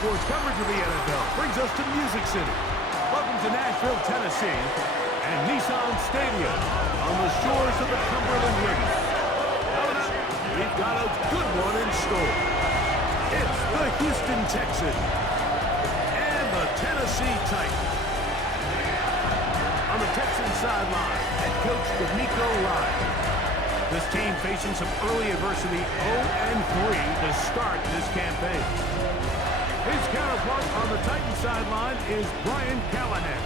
sports coverage of the NFL brings us to Music City. Welcome to Nashville, Tennessee, and Nissan Stadium on the shores of the Cumberland River. Coming up, we've got a good one in store. It's the Houston Texans and the Tennessee Titans. On the Texans sideline, head coach D'Amico Ryan. This team facing some early adversity, 0-3 to start this campaign. His counterpart on the Titans sideline is Brian Callahan.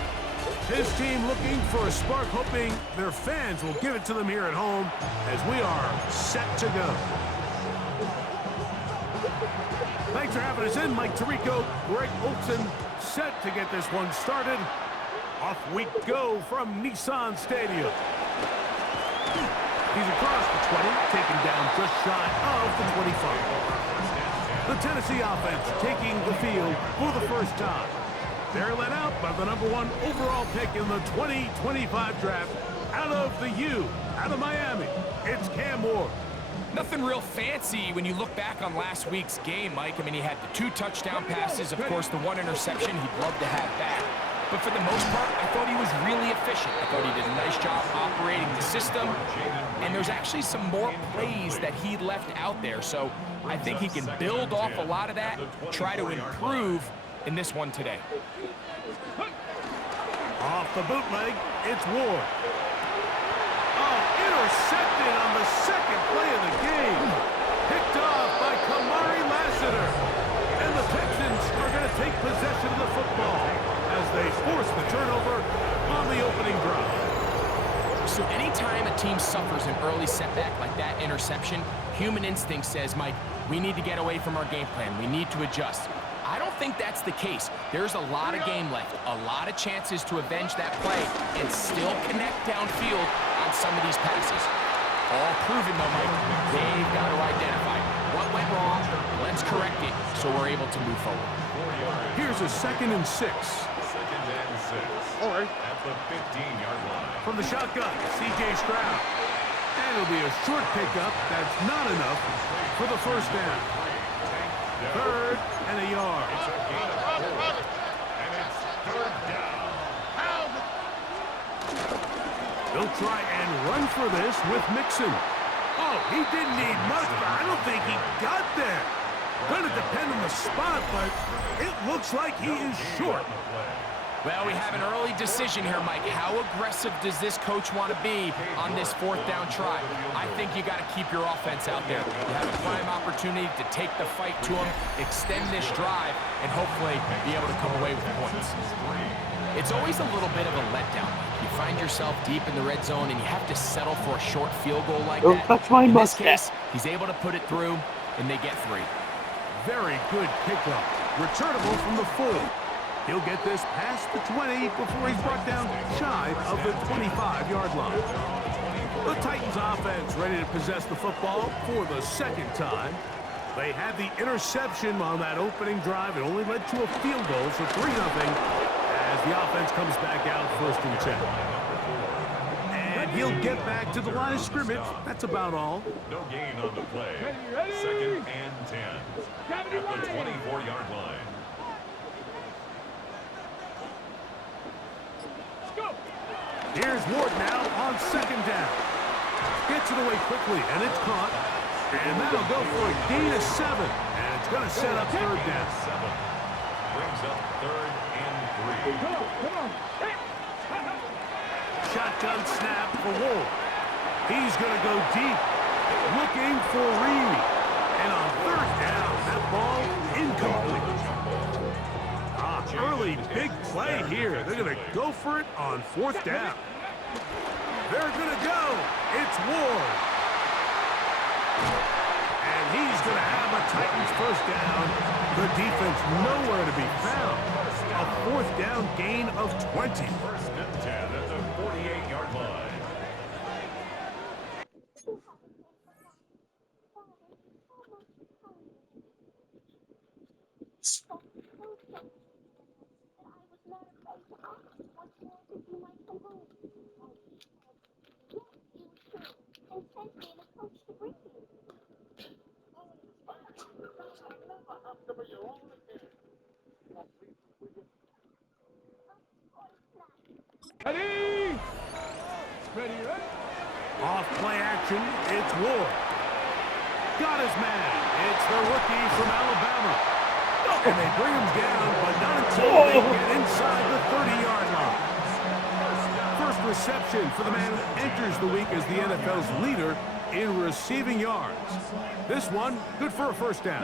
His team looking for a spark, hoping their fans will give it to them here at home as we are set to go. Thanks for having us in, Mike Tirico, Greg Olson, set to get this one started. Off we go from Nissan Stadium. He's across the 20, taken down just shy of the 25. The Tennessee offense taking the field for the first time. They're led out by the #1 overall pick in the 2025 draft out of the U, out of Miami. It's Cam Ward. Nothing real fancy when you look back on last week's game, Mike. I mean, he had the 2 touchdown passes, of course, the 1 interception he'd love to have back. But for the most part, I thought he was really efficient. I thought he did a nice job operating the system. And there's actually some more plays that he left out there. So I think he can build off a lot of that, try to improve in this one today. Off the bootleg, it's Ward. Oh, intercepted on the second play of the game. Picked off by Kamari Lassiter. And the Texans are going to take possession of the football as they force the turnover on the opening drive. So anytime a team suffers an early setback like that interception, human instinct says, Mike, we need to get away from our game plan. We need to adjust. I don't think that's the case. There's a lot of game left, a lot of chances to avenge that play and still connect downfield on some of these passes. All proven, though, Mike. They've got to identify what went wrong. Let's correct it so we're able to move forward. Here's a 2nd and 6. All right. At the 15-yard line. From the shotgun, C.J. Stroud. And it'll be a short pickup. That's not enough for the first down. 3rd and a yard. It's a gain of 4. And it's 3rd down. They'll try and run for this with Mixon. Oh, he didn't need much, but I don't think he got there. Going to depend on the spot, but it looks like he is short. Well, we have an early decision here, Mike. How aggressive does this coach want to be on this 4th down try? I think you got to keep your offense out there. You have a prime opportunity to take the fight to him, extend this drive, and hopefully be able to come away with points. It's always a little bit of a letdown. You find yourself deep in the red zone, and you have to settle for a short field goal like that. Touch my in this mustache. case, he's able to put it through, and they get 3. Very good pickup. Returnable from the 4. He'll get this past the 20 before he's brought down shy of the 25-yard line. The Titans offense ready to possess the football for the 2nd time. They had the interception on that opening drive. It only led to a field goal, so 3-0 as the offense comes back out 1st and 10. And he'll get back to the line of scrimmage. That's about all. No gain on the play. 2nd and 10. At the 24-yard line. Here's Ward now on 2nd down. Gets it away quickly, and it's caught. And that'll go for a gain of 7. And it's going to set up 3rd down. 7. Brings up 3rd and 3. Shotgun snap for Ward. He's going to go deep, looking for Reed. And on 3rd down, that ball incomplete. Early big play here. They're going to go for it on 4th down. They're going to go. It's Ward. And he's going to have a Titans 1st down. The defense nowhere to be found. A 4th down gain of 20. 1st and 10 at the 48-yard line. Ready? Ready, ready. Off play action, it's Ward. Got his man. It's the rookie from Alabama. And they bring him down, but not until they get inside the 30-yard line. First reception for the man who enters the week as the NFL's leader in receiving yards. This one, good for a first down.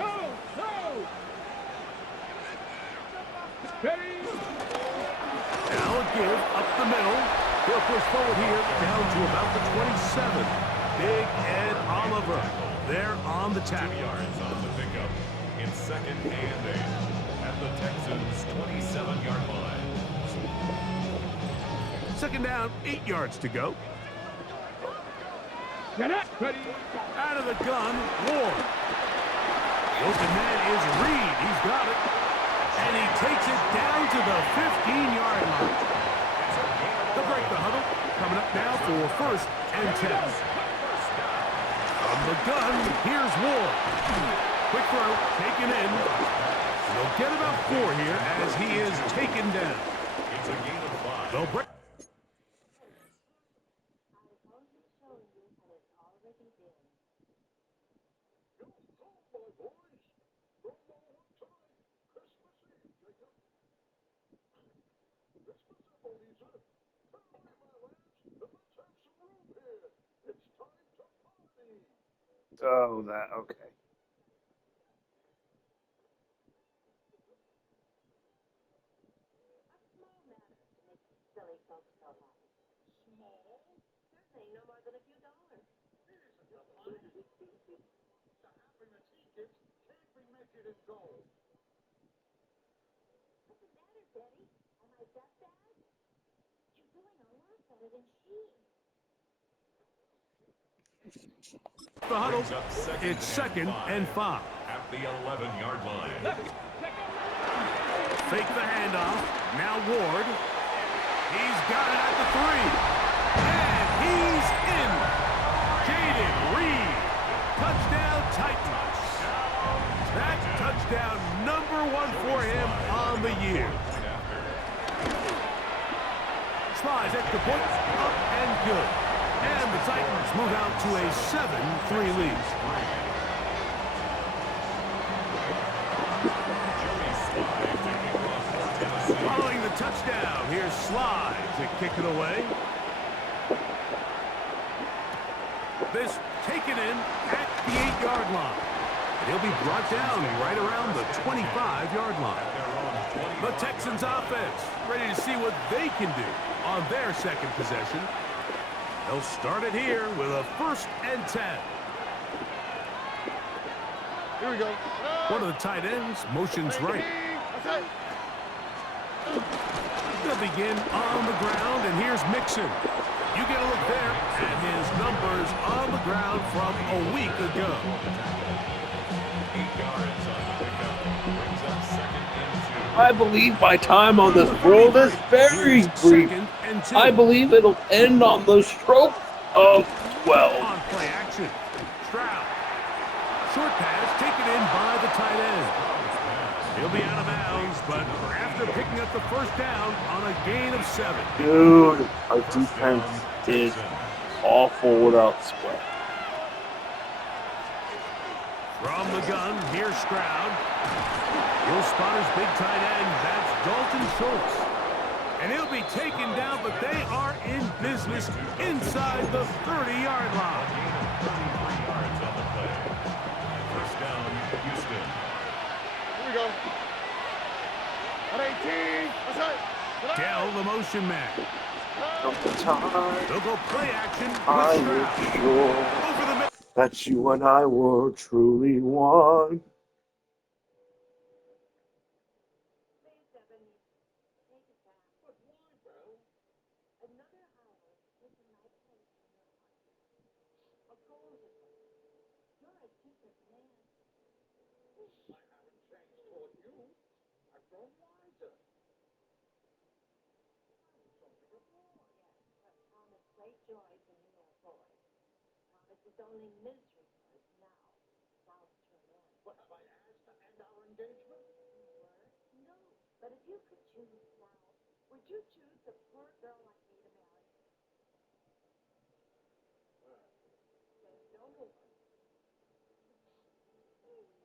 Now a give up the middle. He'll push forward here down to about the 27. Big Ed Oliver there on the tackle. Yards on the pickup in 2nd and 8 at the Texans' 27-yard line. Second down, 8 yards to go. Get it. Ready. Out of the gun, Ward. The open man is Reed. He's got it. And he takes it down to the 15-yard line. They'll break the huddle. Coming up now for 1st and 10. From the gun, here's Ward. Quick throw, taken in. They'll get about 4 here as he is taken down. It's a gain of 5. They'll break. Oh, that, okay. The huddle. It's 2nd and 5. At the 11-yard line. Fake the handoff. Now Ward. He's got it at the 3. And he's in. Jaden Reed. Touchdown Titans. That's touchdown number 1 for him on the year. Slides extra point. Up and good. And the Titans move out to a 7-3 lead. Following the touchdown, here's Slide to kick it away. This taken in at the 8-yard line. And he'll be brought down right around the 25-yard line. The Texans offense ready to see what they can do on their second possession. They'll start it here with a 1st and 10. Here we go. One of the tight ends motions right. They'll begin on the ground, and here's Mixon. You get a look there at his numbers on the ground from a week ago. 8 yards on the pickup. Brings up 2nd and 2. I believe my time on this world is very brief. 2nd and 2. I believe it'll end on the stroke of 12. On play action. Stroud. Short pass taken in by the tight end. He'll be out of bounds, but after picking up the first down on a gain of 7. Dude, our defense is awful without Sweat. From the gun, here's Stroud. He'll spot his big tight end. That's Dalton Schultz. And he'll be taken down, but they are in business inside the 30-yard line. 33 yards on the play. First down, Houston. Here we go. At 18. That's it. Dell, the motion man. Of the time, They'll go play action I with was Stroud. sure Over the middle. that you and I were truly one. But if you could choose now, would you choose a poor girl like me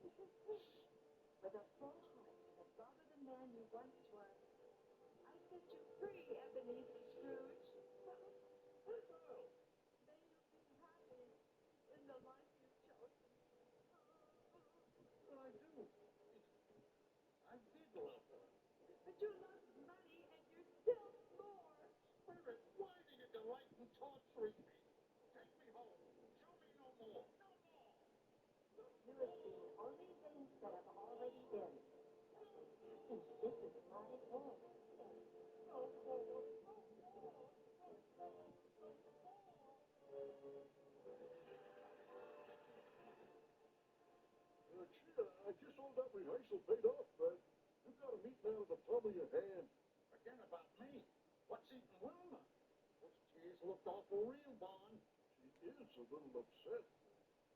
With a full heart and a thought of the man you once were, I set you free, Ebenezer Scrooge. May you be happy in the life you've chosen. I do. I did love her. But you love money and you're still more. Spirit, why do you delight in torturing me? Take me home. Show me no more. No more. You have seen only things that have already been. And this is my home. I just all that rehearsal paid off, Fred. You've got a meat man at the palm of your hand. Forget about me. What's eating Wilma? Those tears looked awful real, Bond. She is a little upset.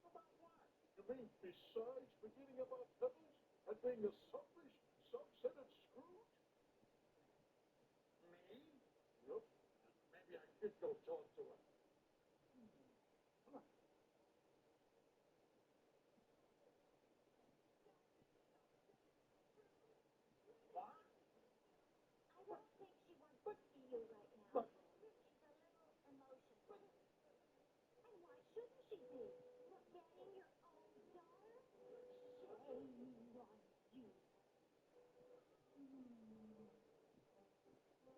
About what? You mean besides forgetting about Pebbles and being a selfish, self-centered Scrooge? Me? Yep. Maybe I should go talk to her. I don't think she wants to see you right now. She's a little emotional. And why shouldn't she be? Forgetting your own daughter? Shame on you.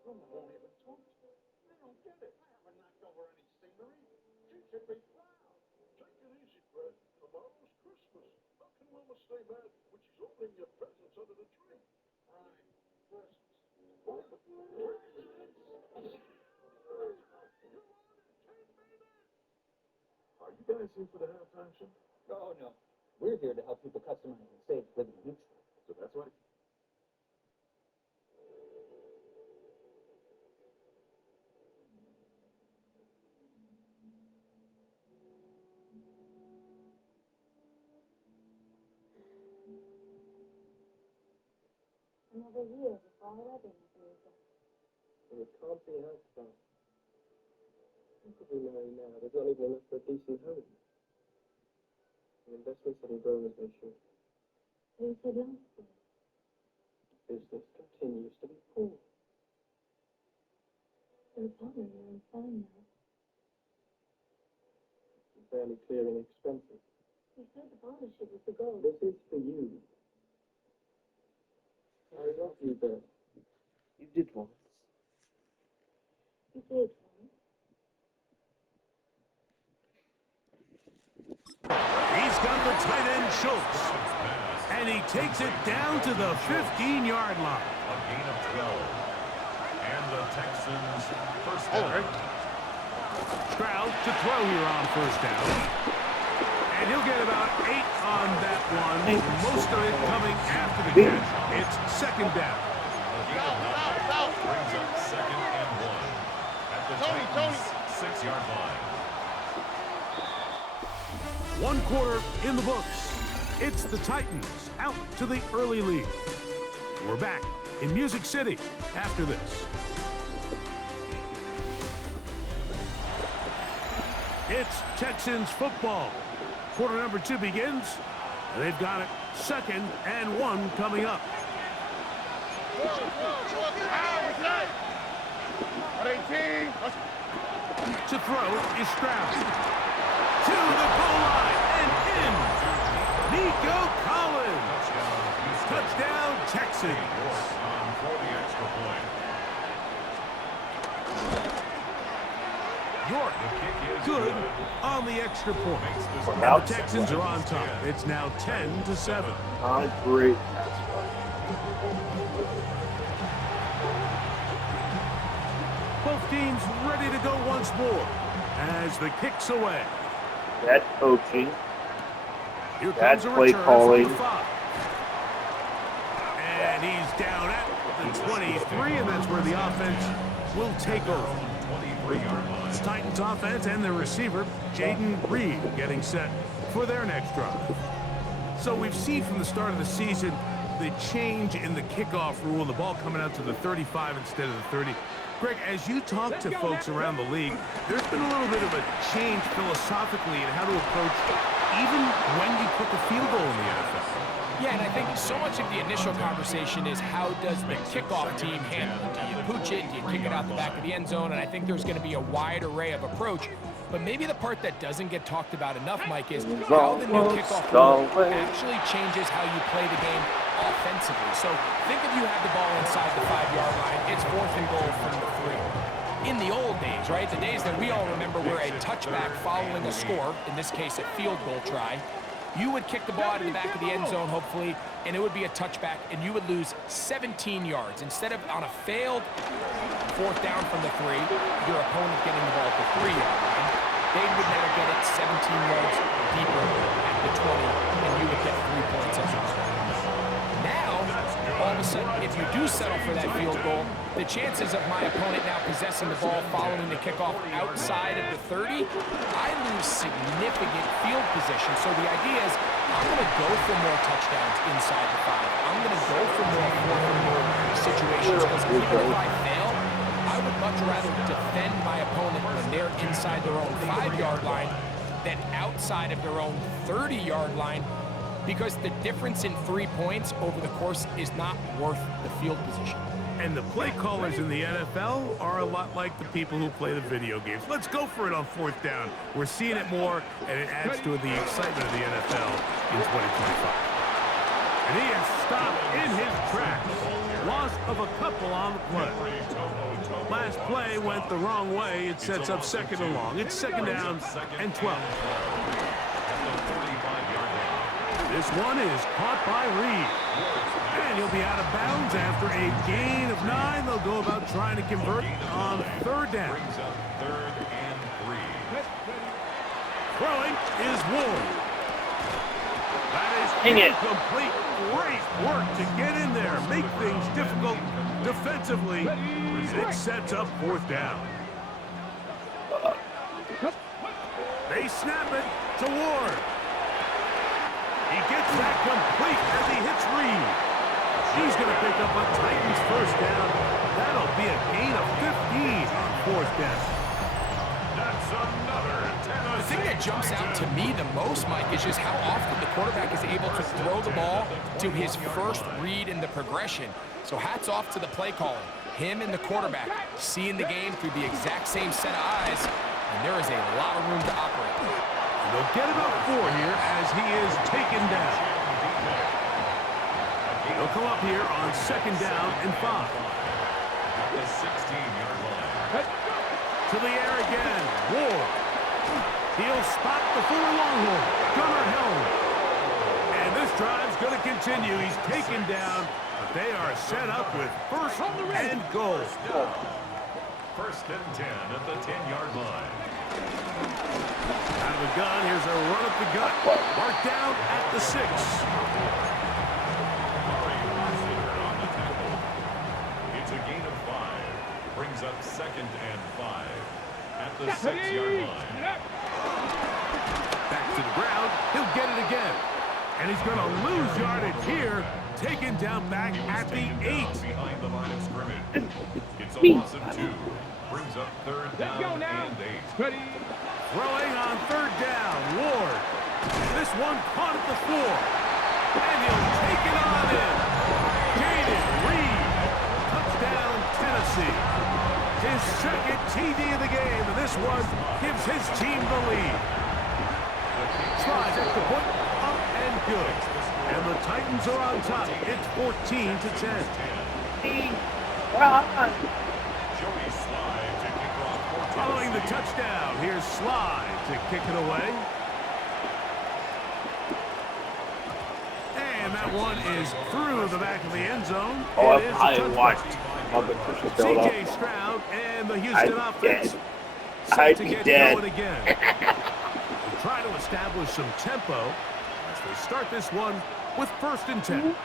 Wilma won't even talk to me. I don't get it. I haven't knocked over any scenery. She should be proud. Take it easy, Fred. Tomorrow's Christmas. How can Wilma stay mad when she's opening your presents under the tree? Right. Christmas. Are you guys here for the halftime show? Oh, no. We're here to help people customize and save living neutral. So that's right. Another year before our wedding, Ebenezer. And it can't be helped, though. How could we marry now? There's not even enough for a decent home. The investments haven't grown as they should. So you said last year. Business continues to be poor. So Palmer, you're in fine now. Barely clearing expenses. You said the partnership was the goal. This is for you. I love you, Bert. You did once. You did, right? He's got the tight end Schultz. And he takes it down to the 15-yard line. A gain of 12. And the Texans first down. Stroud to throw here on first down. And he'll get about 8 on that one. Most of it coming after the catch. It's second down. A gain of 9 brings up second and 1 at the Titans' 6-yard line. 1 quarter in the books. It's the Titans out to the early lead. We're back in Music City after this. It's Texans football. Quarter number 2 begins. They've got it 2nd and 1 coming up. At 18. To throw is Stroud. To the goal line and in. Nico Collins. Touchdown, Texans. For the extra point. York The kick is good on the extra point. Makes this And one the Texans are on top. It's now 10-7. Not great. Both teams ready to go once more as the kick's away. That coaching. Here That's comes a play return calling. from the 5. And he's down at the 23, and that's where the offense will take over. 23-yard line. It's Titans offense and their receiver, Jaden Reed, getting set for their next drive. So we've seen from the start of the season the change in the kickoff rule, the ball coming out to the 35 instead of the 30. Greg, as you talk to folks around the league, there's been a little bit of a change philosophically in how to approach even when you put the field goal in the NFL. Yeah, and I think so much of the initial conversation is how does the kickoff team handle it? Do you pooch it? Do you kick it out the back of the end zone? And I think there's going to be a wide array of approach. But maybe the part that doesn't get talked about enough, Mike, is how the new kickoff rule actually changes how you play the game offensively. So think if you have the ball inside the 5-yard line, it's 4th and goal from the 3. In the old days, right, the days that we all remember where a touchback following a score, in this case a field goal try, you would kick the ball out of the back of the end zone, hopefully, and it would be a touchback, and you would lose 17 yards. Instead of on a failed 4th down from the 3, your opponent getting the ball at the 3-yard line, they would never get it 17 yards deeper at the 20, and you would get 3 points as a result. Now, all of a sudden, if you do settle for that field goal, the chances of my opponent now possessing the ball following the kickoff outside of the 30, I lose significant field position. So the idea is I'm going to go for more touchdowns inside the 5. I'm going to go for more 4th and goal situations because even if I fail, I would much rather defend my opponent when they're inside their own 5-yard line than outside of their own 30-yard line, because the difference in 3 points over the course is not worth the field position. And the play callers in the NFL are a lot like the people who play the video games. Let's go for it on 4th down. We're seeing it more, and it adds to the excitement of the NFL in 2025. And he is stopped in his tracks. Loss of a couple on the play. Last play went the wrong way. It sets up 2nd and long. It's 2nd down and 12. This one is caught by Reed. And he'll be out of bounds after a gain of 9. They'll go about trying to convert on 3rd down. Throwing is Ward. That is incomplete. Great work to get in there, make things difficult defensively. It sets up 4th down. They snap it to Ward. He gets that complete as he hits Reed. He's going to pick up a Titans 1st down. That'll be a gain of 15 on 4th down. That's another The thing that jumps out to me the most, Mike, is just how often the quarterback is able to throw the ball to his first read in the progression. So hats off to the play caller. Him and the quarterback seeing the game through the exact same set of eyes, and there is a lot of room to operate. They'll get about 4 here as he is taken down. They'll come up here on 2nd down and 5. The 16-yard line. To the air again. Ward. He'll spot the former Longhorn, Gunnar Helm. And this drive's going to continue. He's taken down, but they are set up with 1st and goal. 1st and 10 at the 10-yard line. Out of the gun, here's a run up the gut. Marked down at the 6. It's a gain of 5. Brings up 2nd and 5 at the 6-yard line. Back to the ground. He'll get it again. And he's going to lose yardage here. Taken down back at the 8. Behind the line of scrimmage. It's a loss of 2. Brings up 3rd down and 8. Throwing on 3rd down. Ward. This one caught at the 4. And he'll take it on in. Jaden Reed. Touchdown, Tennessee. His 2nd TD of the game. And this one gives his team the lead. Slides at the point. Up and good. And the Titans are on top. It's 14 to 10. Following the touchdown, here's Sly to kick it away. And that one is through the back of the end zone. I watched C.J. Stroud and the Houston offense set to get going again. They'll try to establish some tempo as they start this one with 1st and 10.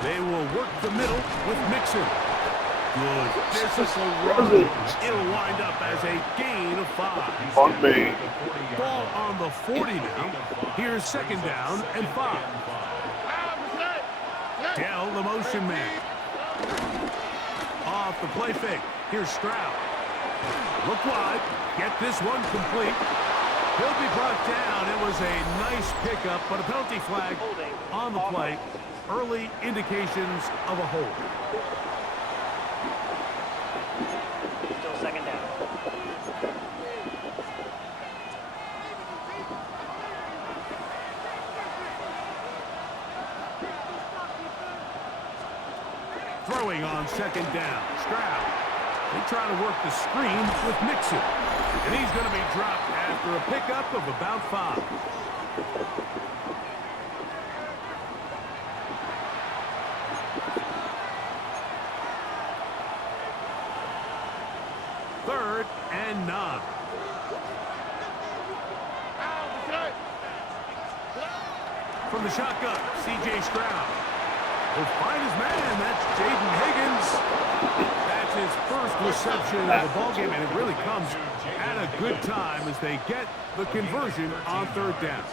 They will work the middle with Mixon. Good. This is a run. It'll wind up as a gain of 5. On me. Ball on the 40 now. Here's 2nd down and 5. Dell, the motion man. Off the play fake. Here's Stroud. Look wide. Get this one complete. He'll be brought down. It was a nice pickup, but a penalty flag on the play. Early indications of a hold. Still second down. Throwing on second down. Stroud. They try to work the screen with Mixon. And he's going to be dropped after a pickup of about 5. Third and 9. From the shotgun, C.J. Stroud. Will find his man. That's Jaden Higgins. That's his first reception of the ballgame, and it really comes at a good time as they get the conversion on third down.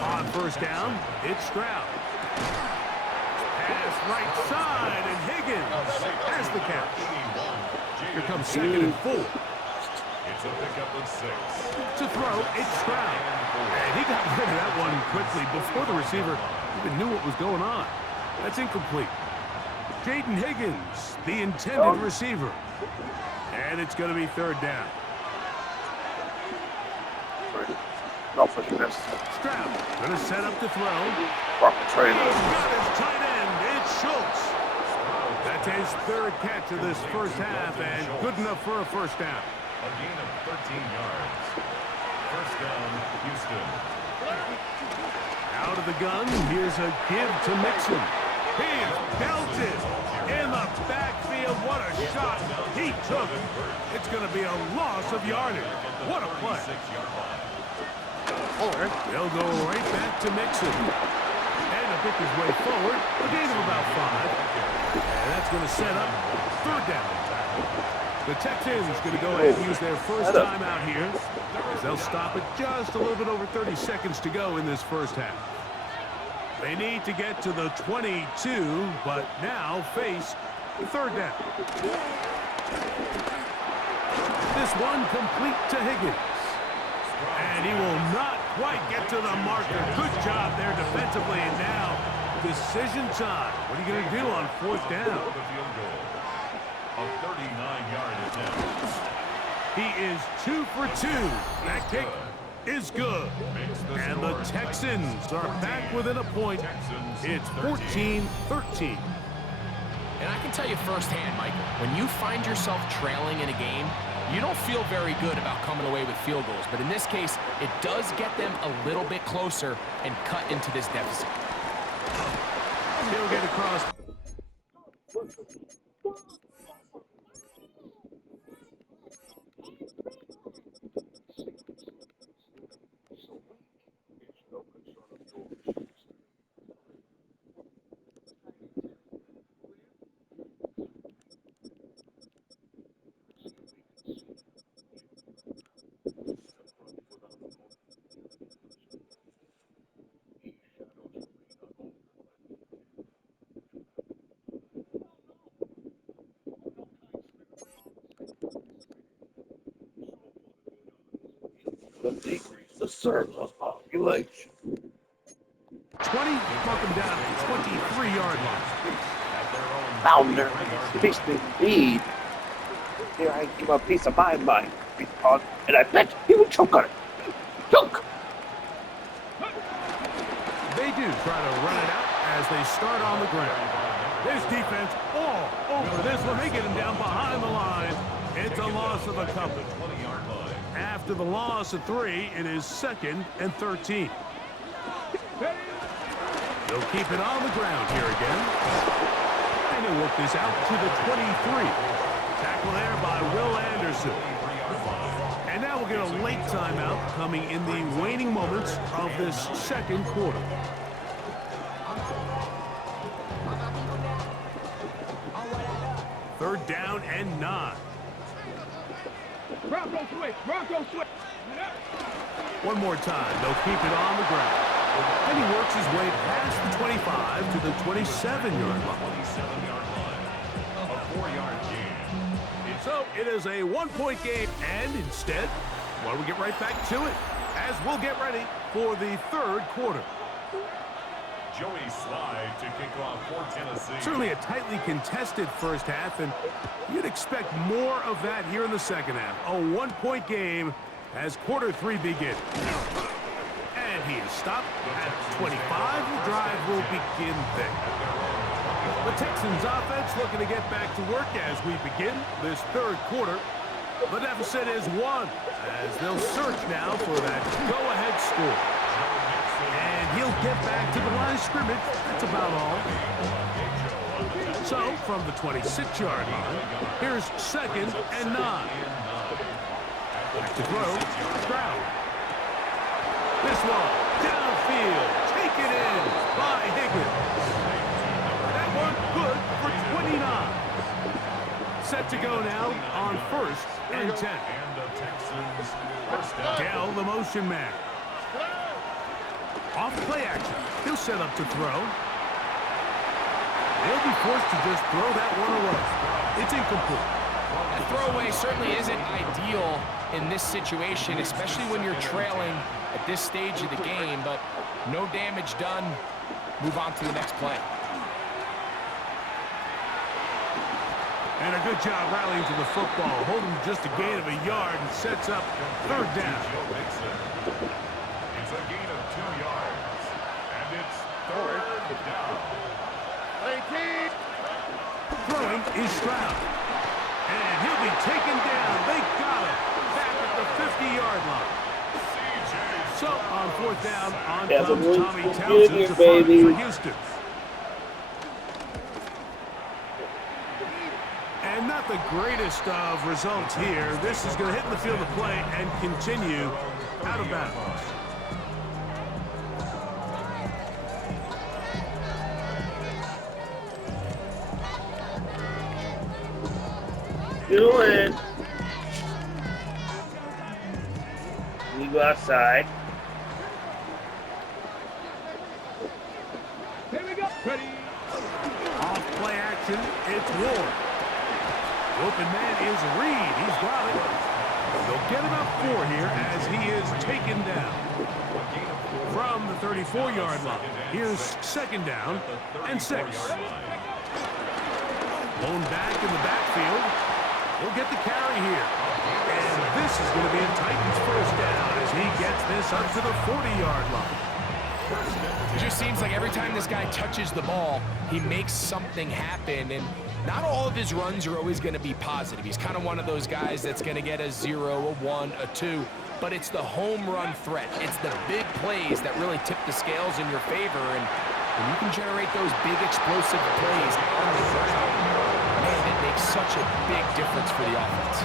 On first down, it's Stroud. Pass right side, and Higgins has the catch. Here comes second and 4. It's a pickup of 6. To throw, it's Stroud. And he got rid of that one quickly before the receiver even knew what was going on. That's incomplete. Jaden Higgins, the intended receiver. And it's going to be third down. Selfishness. Stroud going to set up to throw. Perpetrator. He's got his tight end. It's Schultz. That's his third catch of this first half, and good enough for a first down. A gain of 13 yards. First down, Houston. Out of the gun, here's a give to Mixon. He's belted in the backfield. What a shot he took. It's going to be a loss of yardage. What a play. They'll go right back to Mixon. And to pick his way forward, a gain of about 5. And that's going to set up third down. The Texans going to go ahead and use their first timeout here, as they'll stop it just a little bit over 30 seconds to go in this first half. They need to get to the 22, but now face the third down. This one complete to Higgins. And he will not quite get to the marker. Good job there defensively, and now decision time. What are you going to do on fourth down? A 39-yard attempt. He is 2 for 2. That kick is good. And the Texans are back within a point. It's 14-13. And I can tell you firsthand, Mike, when you find yourself trailing in a game, you don't feel very good about coming away with field goals. But in this case, it does get them a little bit closer and cut into this deficit. He'll get across. The surplus population. 20, broke him down at the 23-yard line. Founder, beast indeed. Here I give a piece of my mind, because, and I bet he will choke on it. Choke! They do try to run it out as they start on the ground. This defense all over this one. They get him down behind the line. It's a loss of a couple. After the loss of 3, it is 2nd and 13. They'll keep it on the ground here again. And he'll work this out to the 23. Tackle there by Will Anderson. And now we'll get a late timeout coming in the waning moments of this second quarter. Third down and 9. Bronco switch! Bronco switch! One more time. They'll keep it on the ground. And he works his way past the 25 to the 27-yard line. 27-yard line. A 4-yard gain. So it is a one-point game, and instead, why don't we get right back to it as we'll get ready for the third quarter. Joey Slide to kick off for Tennessee. Certainly a tightly contested first half, and you'd expect more of that here in the second half. A one-point game as quarter three begins. And he is stopped at 25. The drive will begin there. The Texans offense looking to get back to work as we begin this third quarter. The deficit is 1 as they'll search now for that go-ahead score. And he'll get back to the line of scrimmage. That's about all. So, from the 26-yard line, here's 2nd and 9. Back to throw, Stroud. This one, downfield, taken in by Higgins. That one good for 29. Set to go now on 1st and 10. And the Texans first down. Dell, the motion man. Off play action. He'll set up to throw. They'll be forced to just throw that one away. It's incomplete. That throwaway certainly isn't ideal in this situation, especially when you're trailing at this stage of the game, but no damage done. Move on to the next play. And a good job rallying to the football, holding just a gain of a yard and sets up 3rd down. It's a gain of 2 yards, and it's 3rd down. Throwing is Stroud. And he'll be taken down. They got him back at the 50-yard line. So on 4th down, on comes Tommy Townsend to front for Houston. And not the greatest of results here. This is going to hit in the field of play and continue out of bounds. Doing. We go outside. Here we go. Ready. Off play action. It's Ward. The open man is Reed. He's got it. They'll get enough 4 here as he is taken down. From the 34-yard line, here's 2nd down and 6. Blown back in the backfield. He'll get the carry here. And this is going to be a Titans first down as he gets this up to the 40-yard line. It just seems like every time this guy touches the ball, he makes something happen, and not all of his runs are always going to be positive. He's kind of one of those guys that's going to get a 0, a 1, a 2, but it's the home run threat. It's the big plays that really tip the scales in your favor, and when you can generate those big explosive plays on the ground, man, it makes such a big difference for the offense.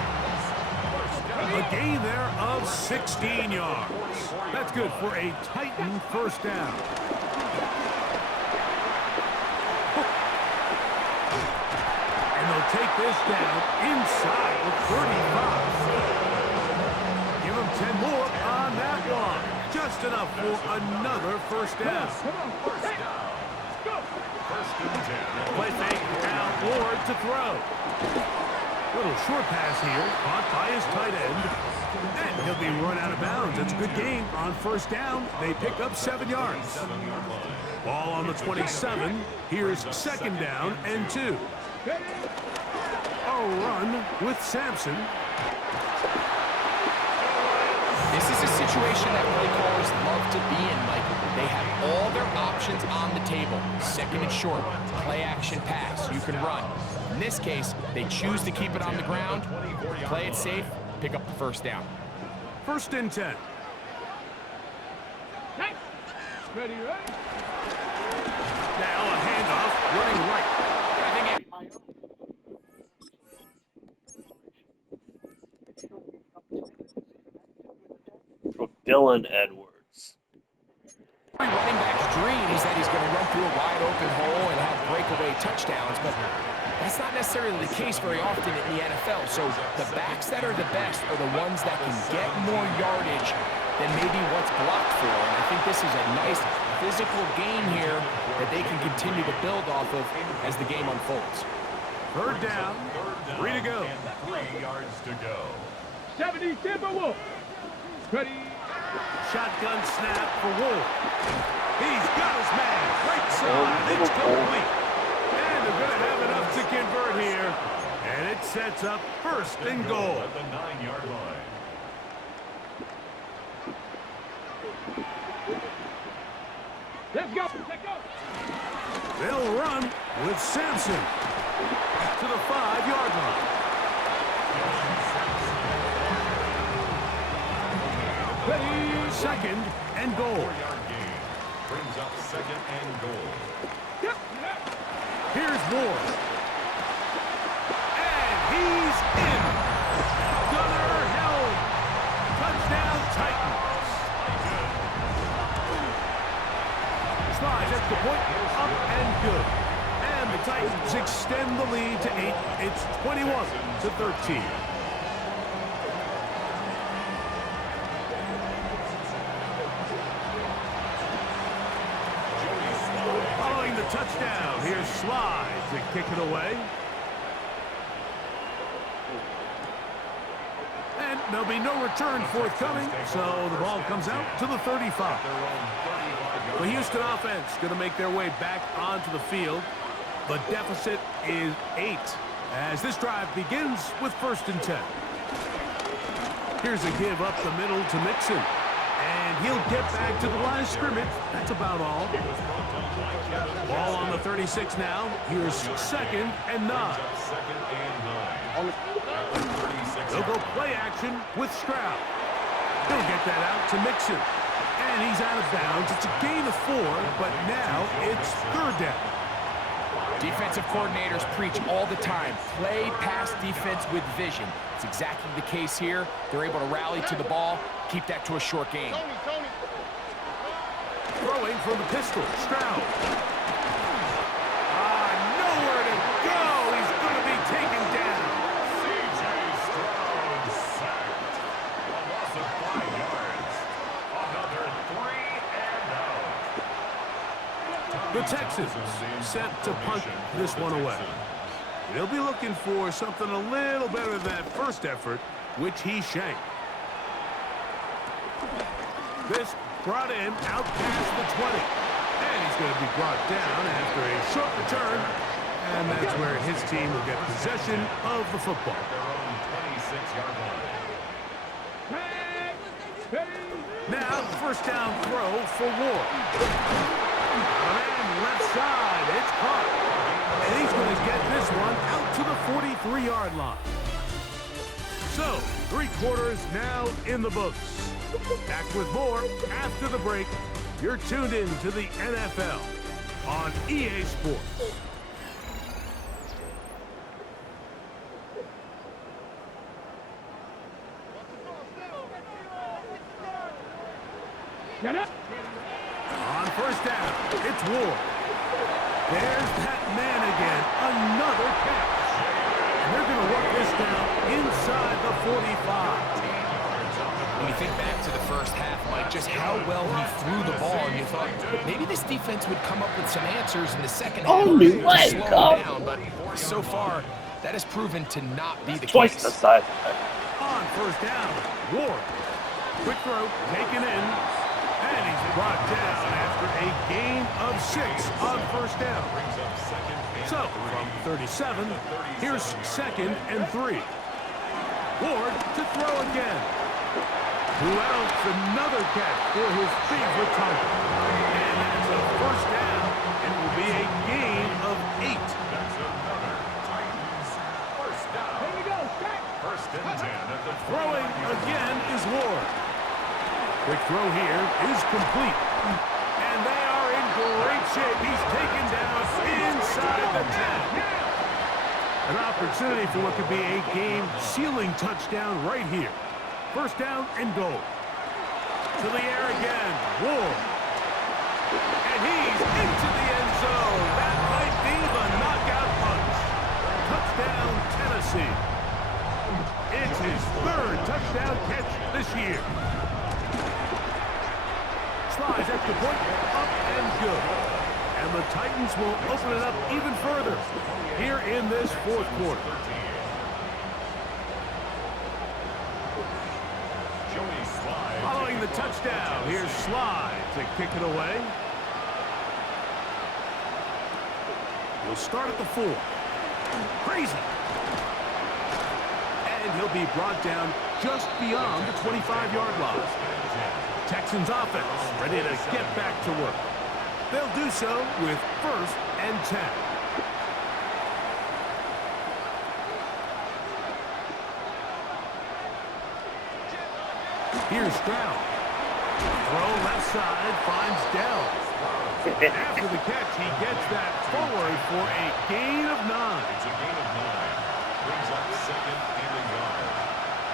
A gain there of 16 yards. That's good for a Titan first down. And they'll take this down inside the 35. Give them 10 more on that one. Just enough for another first down. Play fake, now Ward to throw. Little short pass here, caught by his tight end. And he'll be run out of bounds. It's a good game on first down. They pick up 7 yards. Ball on the 27. Here's 2nd down and 2. A run with Sampson. This is a situation that play callers love to be in, Mike. They have all their options on the table. 2nd and short, play action pass. You can run. In this case, they choose to keep it on the ground, play it safe, pick up the first down. 1st and 10. Ready, right? Now a handoff, running right. Driving in. For Dylan Edwards. Running back's dream is that he's going to run through a wide open hole and have breakaway touchdowns, but that's not necessarily the case very often in the NFL. So the backs that are the best are the ones that can get more yardage than maybe what's blocked for. And I think this is a nice physical game here that they can continue to build off of as the game unfolds. Third down. 3 to go. And 3 yards to go. 70 Timberwolves. Ready. Shotgun snap for Wolf. He's got his man. Right side. It's complete. And they're going to have enough to convert here. And it sets up first and goal. At the 9-yard line. Let's go. Let's go. They'll run with Sampson to the 5-yard line. Ready, second and goal. 4-yard gain. Brings up second and goal. Here's Ward. And he's in. Gunner held. Touchdown Titans. Slides at the point, up and good. And the Titans extend the lead to 8. It's 21-13. Following the touchdown, here's Slide to kick it away. And there'll be no return forthcoming, so the ball comes out to the 35. The Houston offense going to make their way back onto the field. The deficit is 8 as this drive begins with 1st and 10. Here's a give up the middle to Mixon. And he'll get back to the line of scrimmage. That's about all. Ball on the 36 now. Here's 2nd and 9. Second and 9. They'll go play action with Stroud. He'll get that out to Mixon. And he's out of bounds. It's a gain of 4, but now it's 3rd down. Defensive coordinators preach all the time, play pass defense with vision. It's exactly the case here. They're able to rally to the ball, keep that to a short game. Throwing from the pistol, Stroud. Nowhere to go. He's going to be taken down. C.J. Stroud sacked. A loss of 5 yards. Another 3 and out. The Texans set to punt this one away. They'll be looking for something a little better than that first effort, which he shanked. This brought in out past the 20. And he's going to be brought down after a short return. And that's where his team will get possession of the football. Their own 26-yard line. Now, 1st down throw for Ward. And left side, it's caught. And he's going to get this one out to the 43-yard line. So, 3 quarters now in the books. Back with more after the break. You're tuned in to the NFL on EA Sports. Get up. On 1st down, it's Ward. There's that man again, another catch. And they're going to work this down inside the 45. When you think back to the first half, Mike, just how well he threw the ball, and you thought maybe this defense would come up with some answers in the second half to slow him down, but so far, that has proven to not be the Twice case. the size. On 1st down, Ward. Quick throw, taken in, and he's brought down after a gain of 6 on 1st down. Brings up second and So, from 37, here's 2nd and 3. Ward to throw again. Who else? Another catch for his favorite target. And that's a 1st down. It will be a gain of 8. That's another Titans 1st down. Here we go. Back. 1st and 10 at the Throwing 49-yard again is Ward. Quick throw here is complete. And they are in great shape. He's taken down inside the 10. An opportunity for what could be a game-sealing touchdown right here. 1st down and goal. To the air again. Ward. And he's into the end zone. That might be the knockout punch. Touchdown, Tennessee. It's his 3rd touchdown catch this year. Slides at the point, up and good. And the Titans will open it up even further here in this fourth quarter. Following the touchdown, here's Slide to kick it away. We'll start at the 4. Crazy. And he'll be brought down just beyond the 25-yard line. Texans offense ready to get back to work. They'll do so with 1st and 10. Here's Stroud. Throw left side, finds Dell. After the catch, he gets that forward for a gain of 9. It's a gain of 9. Brings up 2nd and a yard.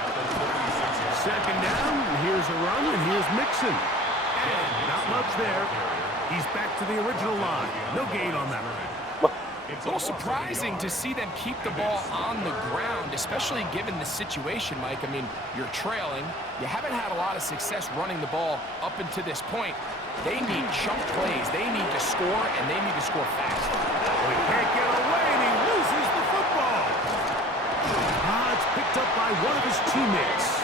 At the 36. Second down, and here's a run, and here's Mixon. And not much there. He's back to the original line. No gain on that one. It's a little surprising to see them keep the ball on the ground, especially given the situation, Mike. I mean, you're trailing. You haven't had a lot of success running the ball up until this point. They need chunk plays. They need to score, and they need to score fast. He can't get away, and he loses the football. It's picked up by one of his teammates.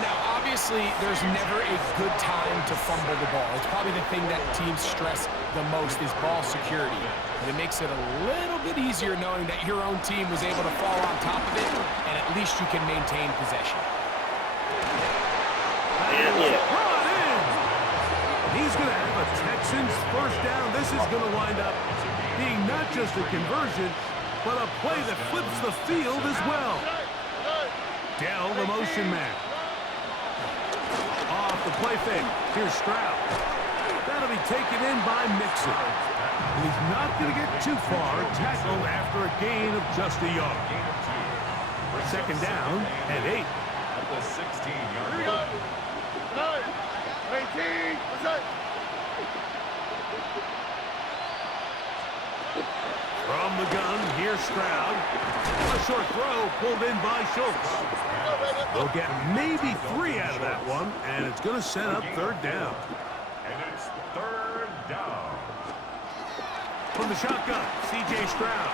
Now, obviously, there's never a good time to fumble the ball. It's probably the thing that teams stress the most is ball security. But it makes it a little bit easier knowing that your own team was able to fall on top of it, and at least you can maintain possession. Brought in. He's going to have a Texans first down. This is going to wind up being not just a conversion, but a play that flips the field as well. Dell, the motion man. Off the play fake. Here's Stroud. That'll be taken in by Mixon. And he's not going to get too far, tackled after a gain of just a yard. Second down and 8. At the 16-yard Here we go. 18. What's that? From the gun, here's Stroud. A short throw pulled in by Schultz. They'll get maybe 3 out of that one, and it's going to set up 3rd down. And it's 3rd down. From the shotgun, C.J. Stroud.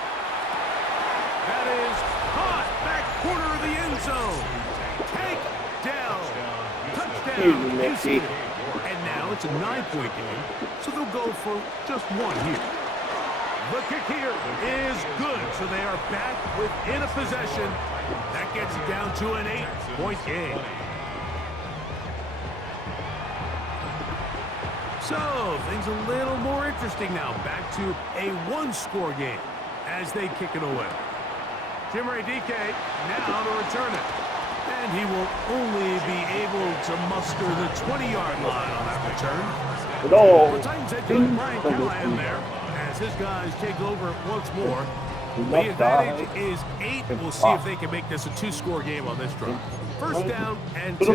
That is caught, back corner of the end zone. Take down. Touchdown, Houston. And now it's a 9-point game, so they'll go for just 1 here. The kick here is good, so they are back within a possession. That gets it down to an 8-point game. So, things a little more interesting now. Back to a 1-score game as they kick it away. Jim Radike now to return it. And he will only be able to muster the 20-yard line on that return. The Titans head coach Brian Callahan there as his guys take over once more. The advantage is 8. We'll see if they can make this a 2-score game on this drive. First down and 2.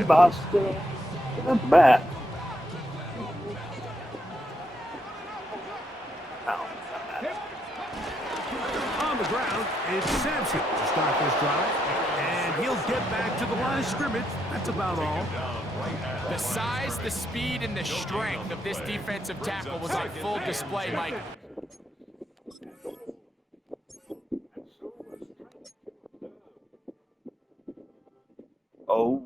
On the ground, it's Sampson to start this drive. And he'll get back to the line of scrimmage. That's about all. The size, the speed, and the strength of this defensive tackle was on full display, Mike. Oh.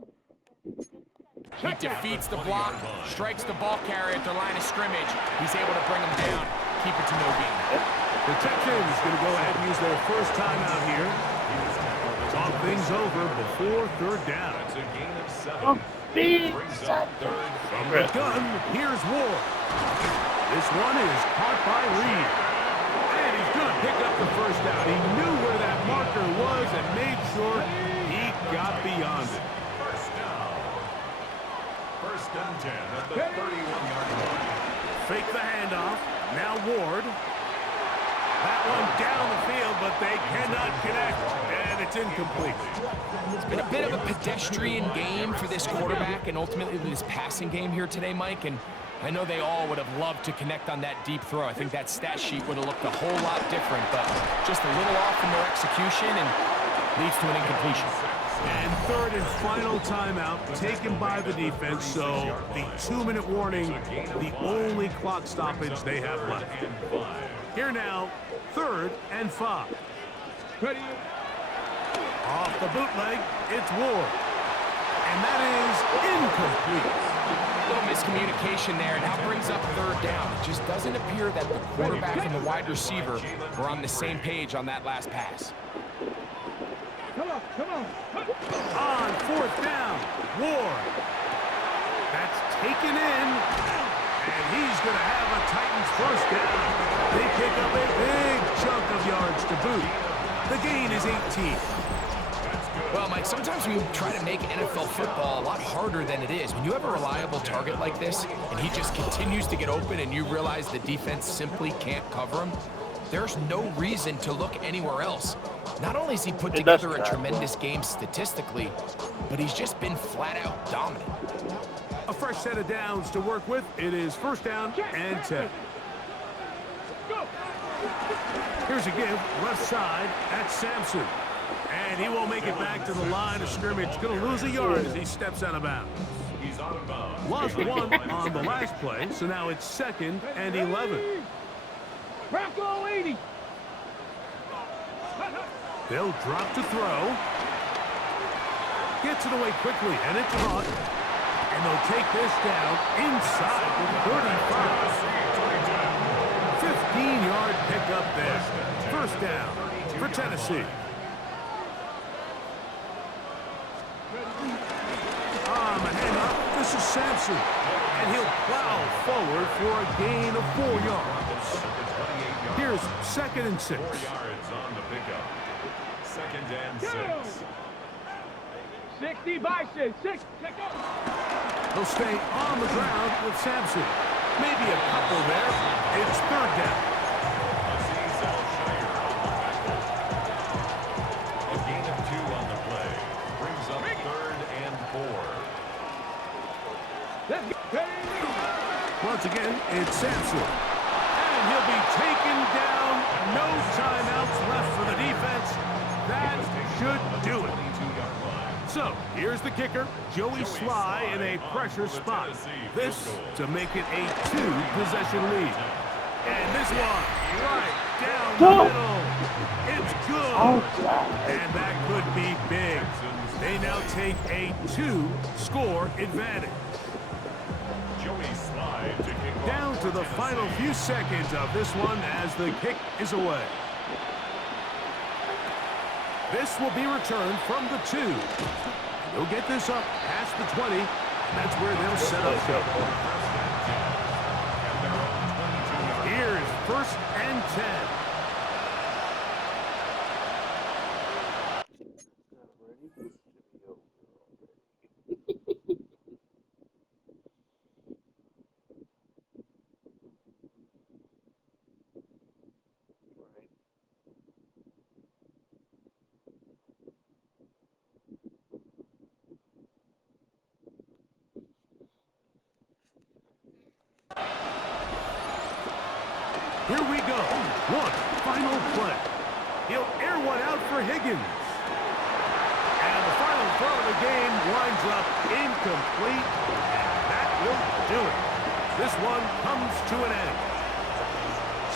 He defeats the block, strikes the ball carrier at the line of scrimmage. He's able to bring him down, keep it to no gain. The Texans going to go ahead and use their first time out here. Talk things over before 3rd down. That's a gain of 7. Brings up 3rd. From the gun, here's Ward. This one is caught by Reed. And he's going to pick up the first down. He knew where that marker was and made sure he got beyond it. First down. 1st and 10 at the 31-yard line. Fake the handoff. Now Ward. That one down the field, but they cannot connect, and it's incomplete. It's been a bit of a pedestrian game for this quarterback and ultimately this passing game here today, Mike. And I know they all would have loved to connect on that deep throw. I think that stat sheet would have looked a whole lot different, but just a little off in their execution and leads to an incompletion. And third and final timeout taken by the defense, so the 2-minute warning, the only clock stoppage they have left. Here now, 3rd and 5. Ready? Off the bootleg, it's Ward. And that is incomplete. A little miscommunication there. Now brings up 3rd down. It just doesn't appear that the quarterback and the wide receiver were on the same page on that last pass. Come on, come on. On 4th down, Ward. That's taken in, and he's going to have a Titans 1st down. They pick up a big chunk of yards to boot. The gain is 18. Well, Mike, sometimes we try to make NFL football a lot harder than it is. When you have a reliable target like this, and he just continues to get open and you realize the defense simply can't cover him, there's no reason to look anywhere else. Not only has he put together a tremendous game statistically, but he's just been flat-out dominant. A fresh set of downs to work with. It is 1st down and 10. Here's a give, left side at Sampson. And he won't make it back to the line of scrimmage. Going to lose a yard as he steps out of bounds. He's out of bounds. Lost 1 on the last play, so now it's 2nd and 11. Bronco 80. They'll drop to throw. Gets it away quickly, and it's caught. And they'll take this down inside the 35. 15-yard pickup there. 1st down for Tennessee. On the handoff, this is Sampson. And he'll plow forward for a gain of 4 yards. Here's 2nd and 6. 4 yards on the pickup. 2nd and 6. 60 by 6. 6. He'll stay on the ground with Sampson. Maybe a couple there. It's 3rd down. Aziz Al-Shire on the tackle. A gain of 2 on the play. Brings up 3rd and 4. Let's go. Once again, it's Sampson. And he'll be taken down. No timeouts left for the defense. That should do it. 22-yard line. So, here's the kicker, Joey Sly in a pressure spot. This to make it a 2-possession lead. And this one, right down the middle. It's good. And that could be big. They now take a 2-score advantage. Joey Slide to kick off Down to the Tennessee. final few seconds of this one as the kick is away. This will be returned from the 2. They'll get this up past the 20, and that's where they'll set up shop. Here's 1st and 10. Here we go. One final play. He'll air one out for Higgins. And the final throw of the game winds up incomplete. And that will do it. This one comes to an end.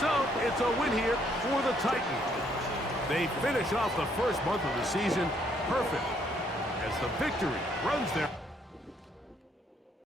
So it's a win here for the Titans. They finish off the first month of the season perfect as the victory runs their